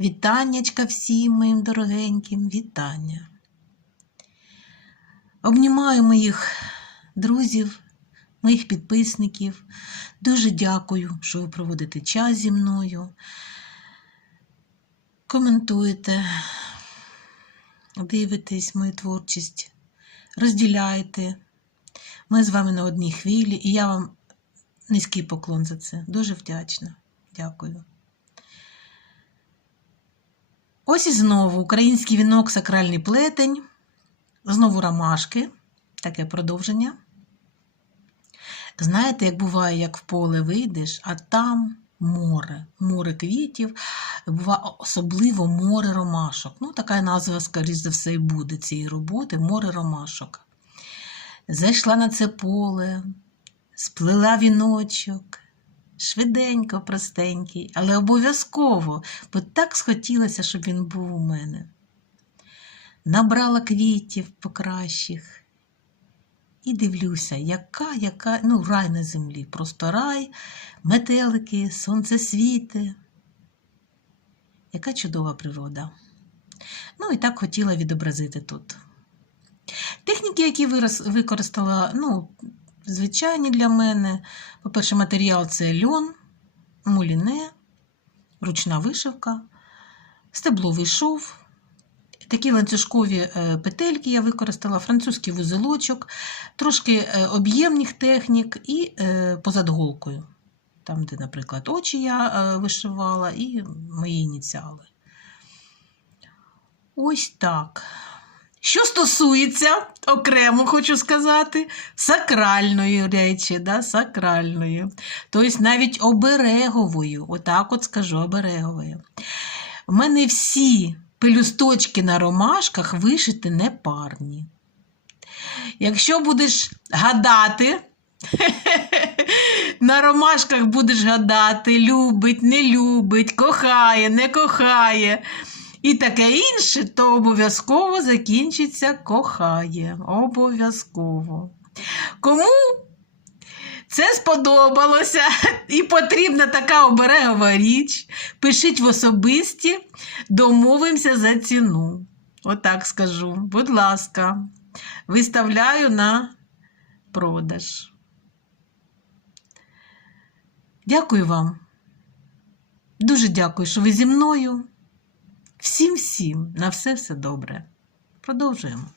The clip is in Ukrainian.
Вітаннячка всім моїм дорогеньким, вітання. Обнімаю моїх друзів, моїх підписників. Дуже дякую, що ви проводите час зі мною. Коментуєте, дивитесь мою творчість, розділяєте. Ми з вами на одній хвилі, і я вам низький поклон за це. Дуже вдячна. Дякую. Ось і знову український вінок сакральний плетень. Знову ромашки. Таке продовження. Знаєте, як буває, як в поле вийдеш, а там море, море квітів, буває особливо море ромашок. Ну, така назва, скоріш за все, і буде цієї роботи море ромашок. Зайшла на це поле, сплела віночок, швиденько, простенький, але обов'язково, бо так схотілося, щоб він був у мене. Набрала квітів покращих. І дивлюся, яка, яка, ну, рай на землі, просто рай, метелики, сонце світе. Яка чудова природа. Ну і так хотіла відобразити тут. Техніки, які використала, ну, звичайні для мене. По-перше, матеріал це льон, муліне, ручна вишивка, стебловий шов. Такі ланцюжкові е, петельки я використала, французький вузелочок, трошки е, об'ємних технік і е, позад голкою. Там, де, наприклад, очі я вишивала і мої ініціали. Ось так. Що стосується, окремо хочу сказати, сакральної речі, да, сакральної, тобто навіть оберегової, отак от скажу, оберегової. У мене всі пелюсточки на ромашках вишити непарні. Якщо будеш гадати, на ромашках будеш гадати, любить, не любить, кохає, не кохає і таке інше, то обов'язково закінчиться кохає. Обов'язково. Кому це сподобалося і потрібна така оберегова річ, пишіть в особисті, домовимося за ціну. Отак скажу. Будь ласка, виставляю на продаж. Дякую вам. Дуже дякую, що ви зі мною. Всім всім на все все добре. Продовжуємо.